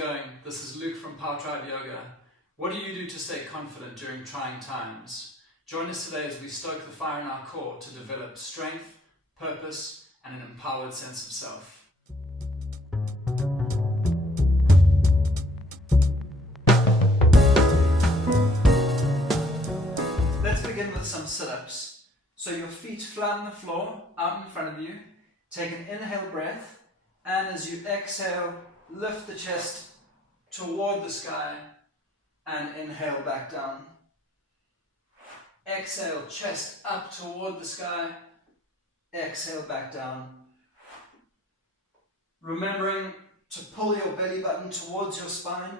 going? This is Luke from Power Tribe Yoga. What do you do to stay confident during trying times? Join us today as we stoke the fire in our core to develop strength, purpose, and an empowered sense of self. Let's begin with some sit-ups. So your feet flat on the floor, out in front of you. Take an inhale breath, and as you exhale, lift the chest toward the sky and inhale back down. Exhale, chest up toward the sky, exhale back down. Remembering to pull your belly button towards your spine,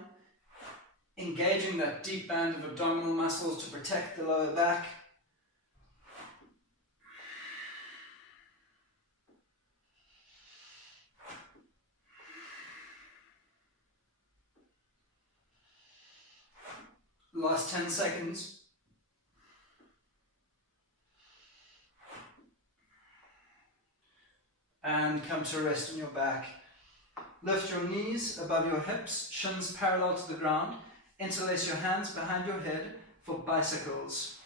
engaging that deep band of abdominal muscles to protect the lower back. Last 10 seconds. And come to rest on your back. Lift your knees above your hips, shins parallel to the ground. Interlace your hands behind your head for bicycles.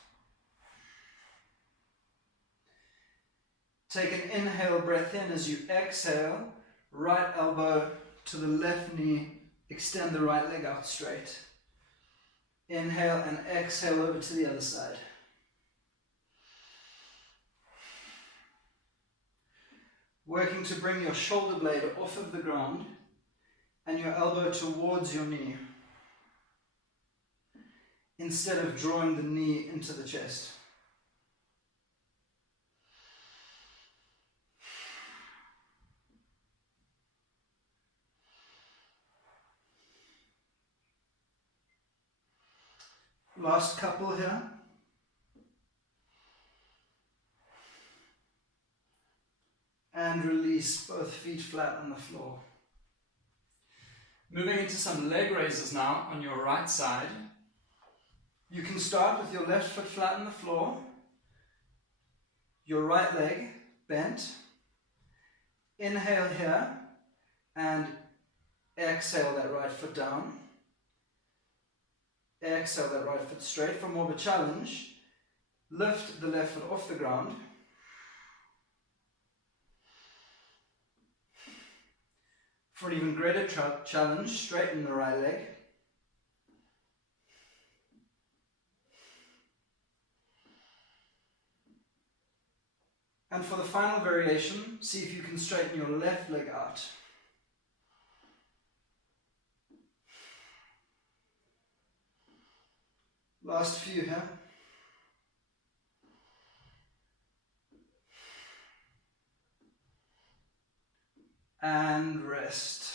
Take an inhale breath in as you exhale. Right elbow to the left knee. Extend the right leg out straight. Inhale and exhale over to the other side. Working to bring your shoulder blade off of the ground and your elbow towards your knee, instead of drawing the knee into the chest. Last couple here. And release both feet flat on the floor. Moving into some leg raises now on your right side. You can start with your left foot flat on the floor, your right leg bent. Inhale here and exhale that right foot down. Exhale that right foot straight. For more of a challenge, lift the left foot off the ground. For an even greater challenge, straighten the right leg. And for the final variation, see if you can straighten your left leg out. Last few here. And rest.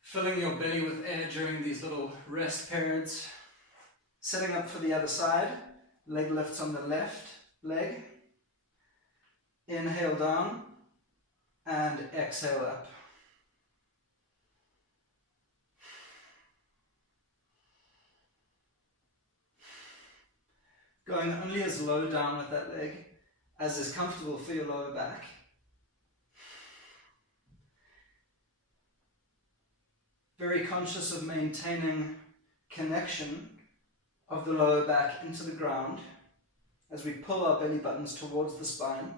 Filling your belly with air during these little rest periods. Setting up for the other side. Leg lifts on the left leg. Inhale down and exhale up. Going only as low down with that leg as is comfortable for your lower back. Very conscious of maintaining connection of the lower back into the ground as we pull our belly buttons towards the spine.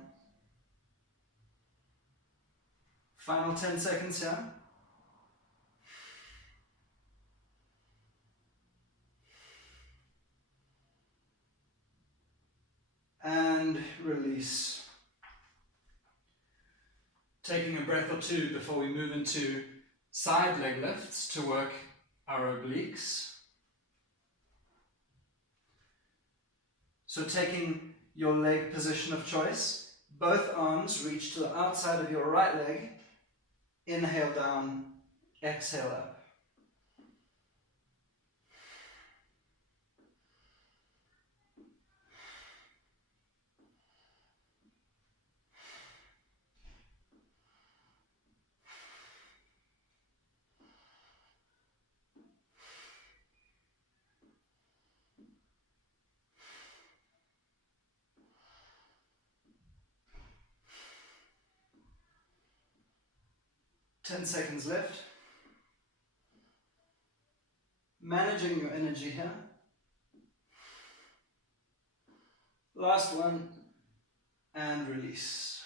Final 10 seconds here. And release. Taking a breath or two before we move into side leg lifts to work our obliques. So taking your leg position of choice, both arms reach to the outside of your right leg. Inhale down, exhale up. 10 seconds left. Managing your energy here. Last one, and release.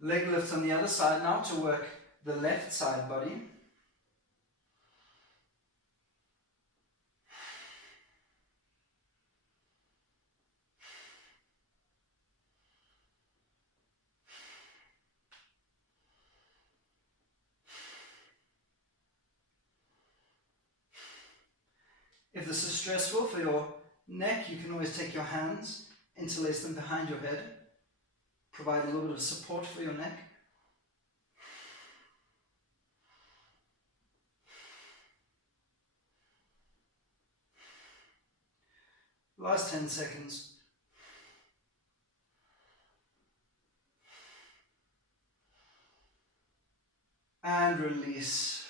Leg lifts on the other side now to work the left side body. If this is stressful for your neck, you can always take your hands, interlace them behind your head, provide a little bit of support for your neck. Last 10 seconds. And release.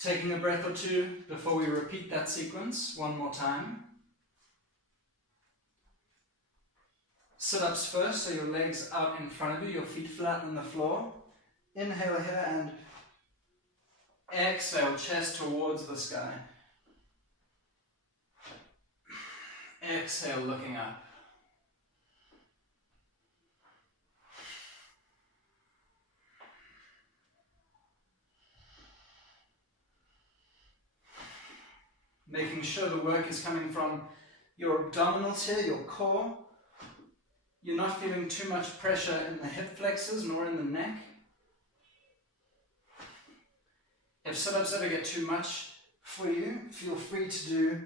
Taking a breath or two before we repeat that sequence one more time. Sit-ups first, so your legs out in front of you, your feet flat on the floor. Inhale here and exhale, chest towards the sky. Exhale, looking up. Making sure the work is coming from your abdominals here, your core. You're not feeling too much pressure in the hip flexors nor in the neck. If sit-ups ever get too much for you, feel free to do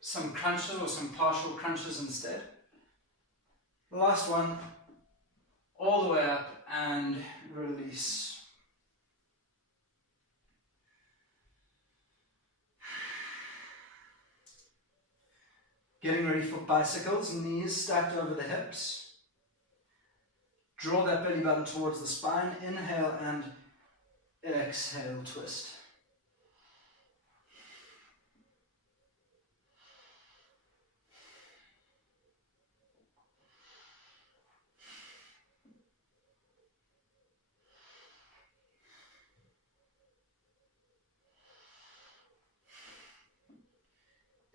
some crunches or some partial crunches instead. Last one, all the way up and release. Getting ready for bicycles, knees stacked over the hips. Draw that belly button towards the spine. Inhale and exhale, twist.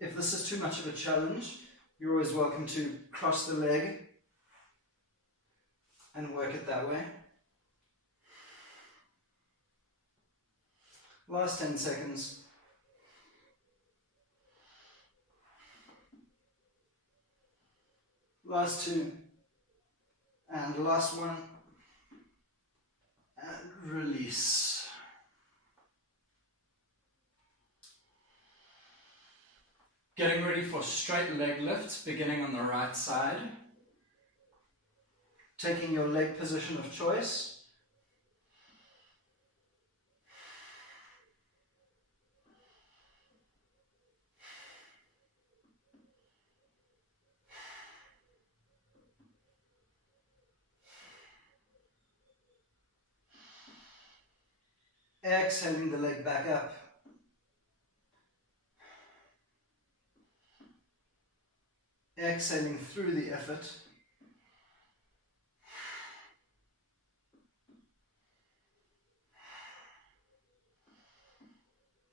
If this is too much of a challenge, you're always welcome to cross the leg and work it that way. Last 10 seconds. Last two. And last one. And release. Getting ready for straight leg lifts, beginning on the right side. Taking your leg position of choice. Exhaling the leg back up. Exhaling through the effort.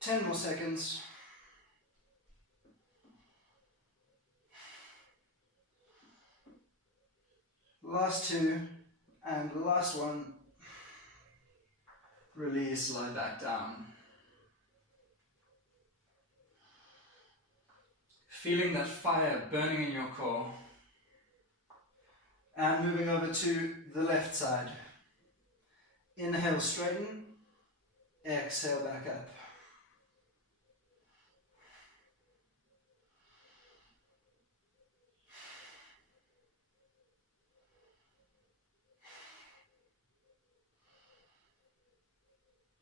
Ten more seconds. Last two, and last one. Release, lie back down. Feeling that fire burning in your core. And moving over to the left side. Inhale, straighten. Exhale, back up.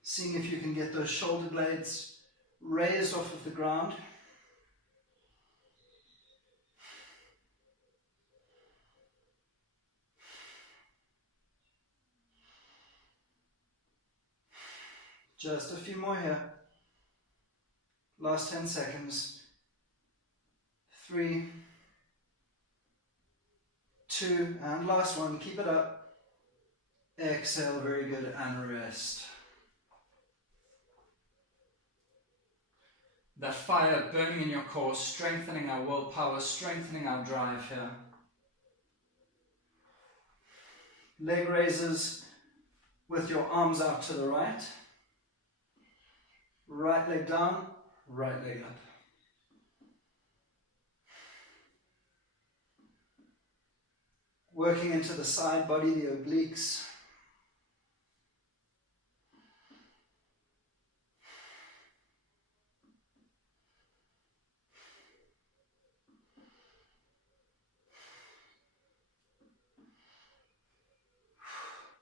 Seeing if you can get those shoulder blades raised off of the ground. Just a few more here. Last 10 seconds. 3, 2, and last one. Keep it up. Exhale, very good, and rest. That fire burning in your core, strengthening our willpower, strengthening our drive here. Leg raises with your arms out to the right. Right leg down, right leg up. Working into the side body, the obliques.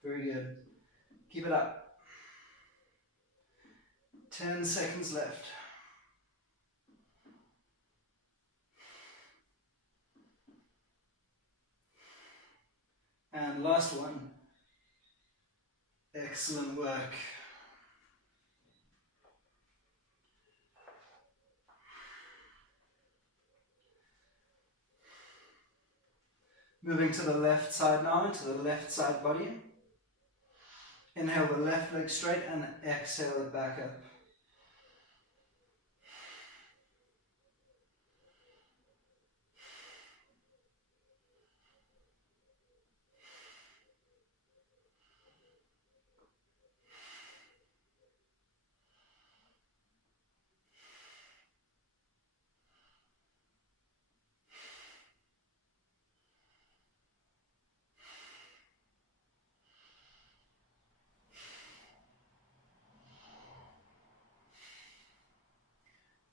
Very good. Keep it up. 10 seconds left. And last one. Excellent work. Moving to the left side now, into the left side body. Inhale the left leg straight and exhale it back up.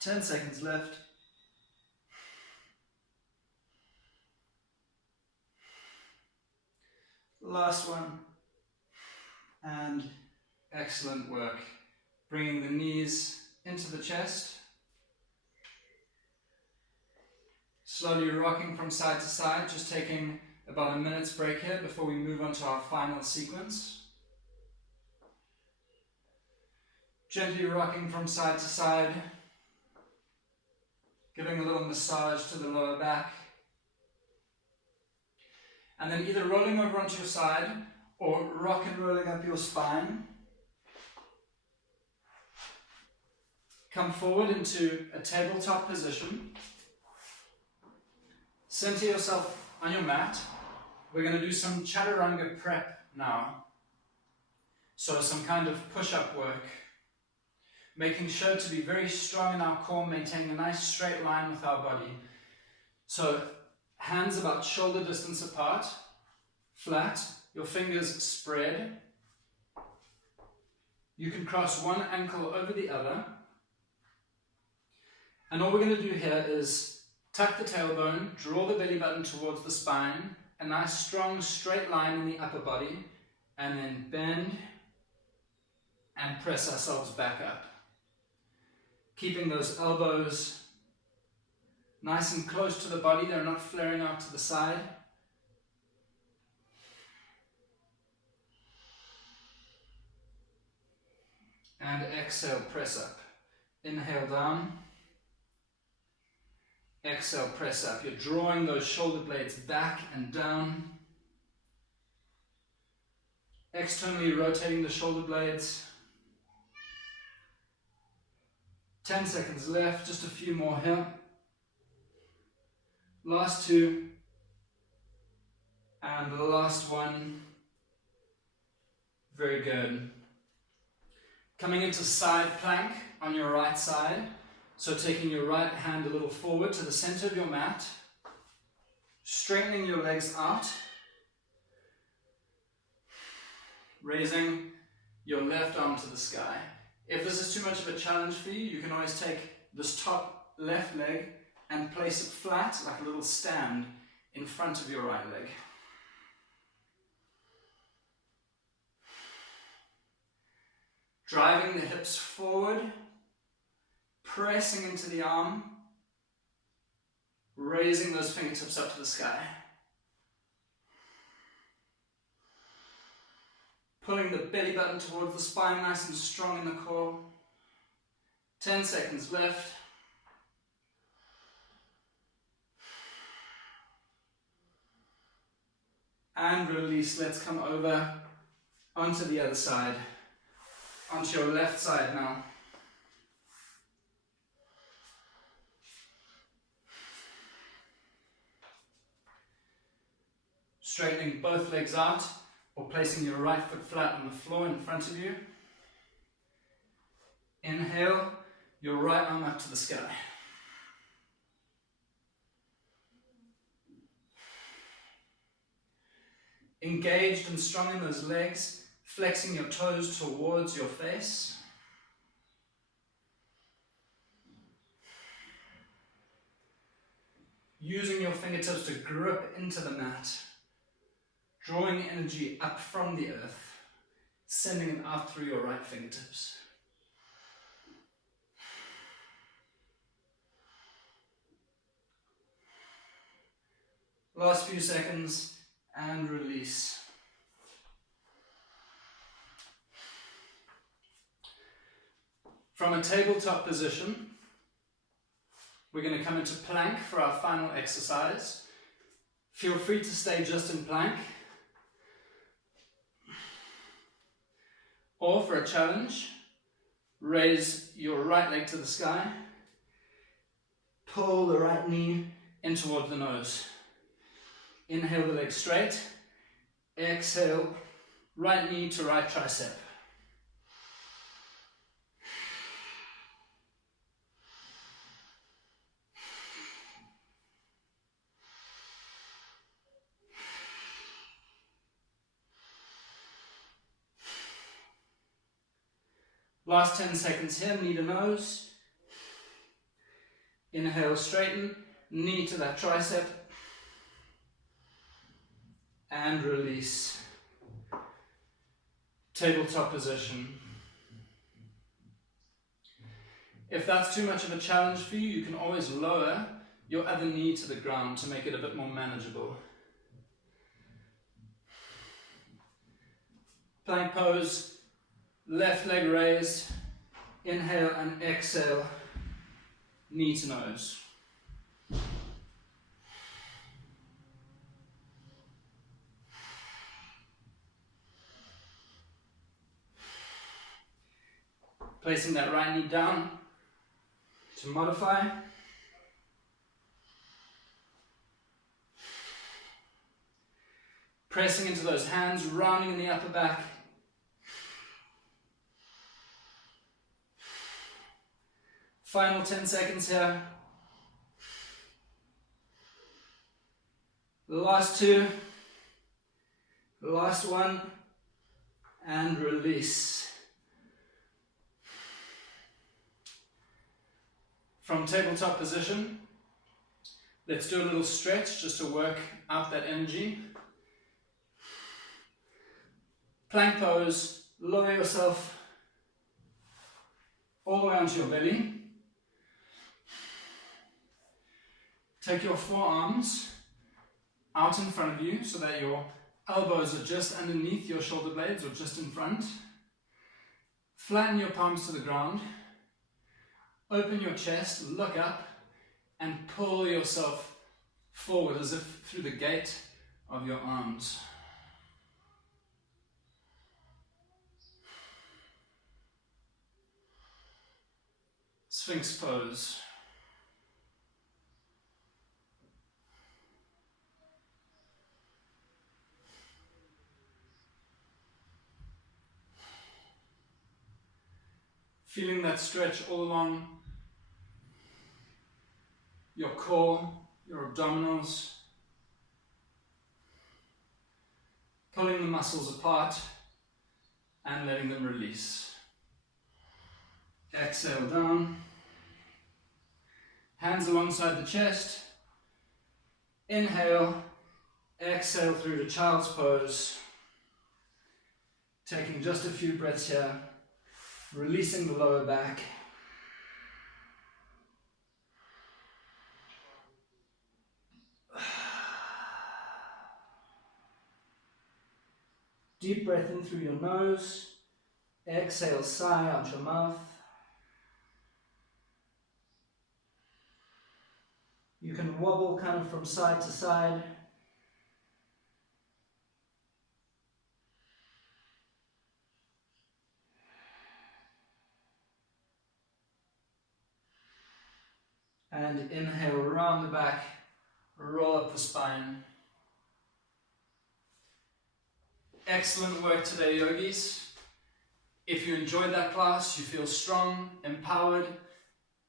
Ten seconds left. Last one. And excellent work. Bringing the knees into the chest. Slowly rocking from side to side, just taking about a minute's break here before we move on to our final sequence. Gently rocking from side to side. Giving a little massage to the lower back. And then either rolling over onto your side or rock and rolling up your spine. Come forward into a tabletop position. Center yourself on your mat. We're going to do some Chaturanga prep now. So some kind of push-up work. Making sure to be very strong in our core, maintaining a nice straight line with our body. So hands about shoulder distance apart, flat, your fingers spread. You can cross one ankle over the other. And all we're going to do here is tuck the tailbone, draw the belly button towards the spine, a nice strong straight line in the upper body, and then bend and press ourselves back up. Keeping those elbows nice and close to the body, they're not flaring out to the side. And exhale, press up. Inhale down. Exhale, press up. You're drawing those shoulder blades back and down. Externally rotating the shoulder blades. 10 seconds left, just a few more here. Last two. And the last one. Very good. Coming into side plank on your right side. So taking your right hand a little forward to the center of your mat. Straightening your legs out. Raising your left arm to the sky. If this is too much of a challenge for you, you can always take this top left leg and place it flat, like a little stand, in front of your right leg. Driving the hips forward, pressing into the arm, raising those fingertips up to the sky. Pulling the belly button towards the spine, nice and strong in the core. 10 seconds left. And release. Let's come over onto the other side. Onto your left side now. Straightening both legs out or placing your right foot flat on the floor in front of you. Inhale, your right arm up to the sky. Engaged and strong in those legs, flexing your toes towards your face. Using your fingertips to grip into the mat, drawing energy up from the earth, sending it out through your right fingertips. Last few seconds, and release. From a tabletop position, we're going to come into plank for our final exercise. Feel free to stay just in plank. Or for a challenge, raise your right leg to the sky, pull the right knee in toward the nose. Inhale the leg straight, exhale, right knee to right tricep. Last 10 seconds here, knee to nose. Inhale, straighten, knee to that tricep. And release. Tabletop position. If that's too much of a challenge for you, you can always lower your other knee to the ground to make it a bit more manageable. Plank pose, left leg raised, inhale and exhale, knee to nose. Placing that right knee down to modify. Pressing into those hands, rounding in the upper back. Final 10 seconds here. The last two. The last one. And release. From tabletop position, let's do a little stretch just to work out that energy. Plank pose, lower yourself all the way onto your belly. Take your forearms out in front of you so that your elbows are just underneath your shoulder blades or just in front. Flatten your palms to the ground. Open your chest, look up, and pull yourself forward as if through the gate of your arms. Sphinx pose. Feeling that stretch all along your core, your abdominals, pulling the muscles apart and letting them release. Exhale down, hands alongside the chest, inhale, exhale through to child's pose, taking just a few breaths here, releasing the lower back. Deep breath in through your nose, exhale, sigh out your mouth. You can wobble kind of from side to side. And inhale, round the back, roll up the spine. Excellent work today, yogis. If you enjoyed that class, you feel strong, empowered,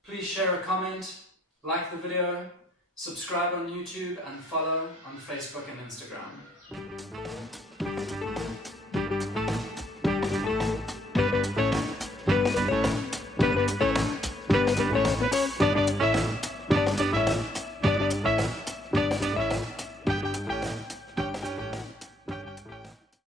please share a comment, like the video, subscribe on YouTube, and follow on Facebook and Instagram.